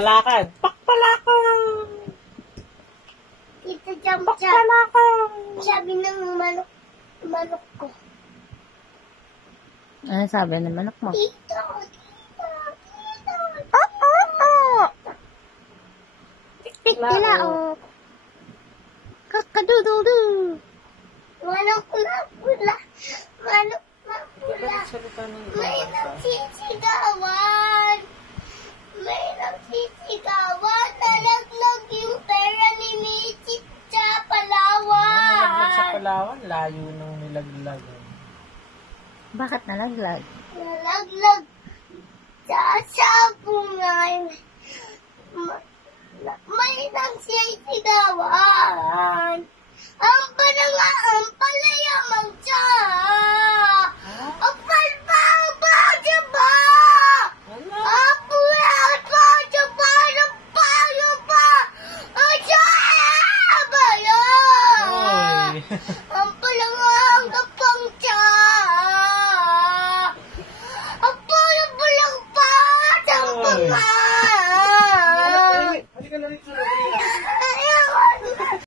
Pakpalakan. Pakpalakan. Tito Jam Jam. Pakpalakan. Sabi ng manok ko. Ano sabi ng manok mo? Tito. Tik nila, oh. Kakadududu. Manok na pula. Manok na pula. Salita ng May nagsisigawan. May nagsisigawan. Nalaglag yung pera ni Michit sa Nalaglag sa Palawan. Palawan, layo nung nilaglag. Bakit nalaglag? Nalaglag sa sabungan. May nagsisigawan. Ang palayamang siya. Ang palpaba siya ba? Ang pulapa siya ba? Ang payo ba? Ang siya ba yan? Oy.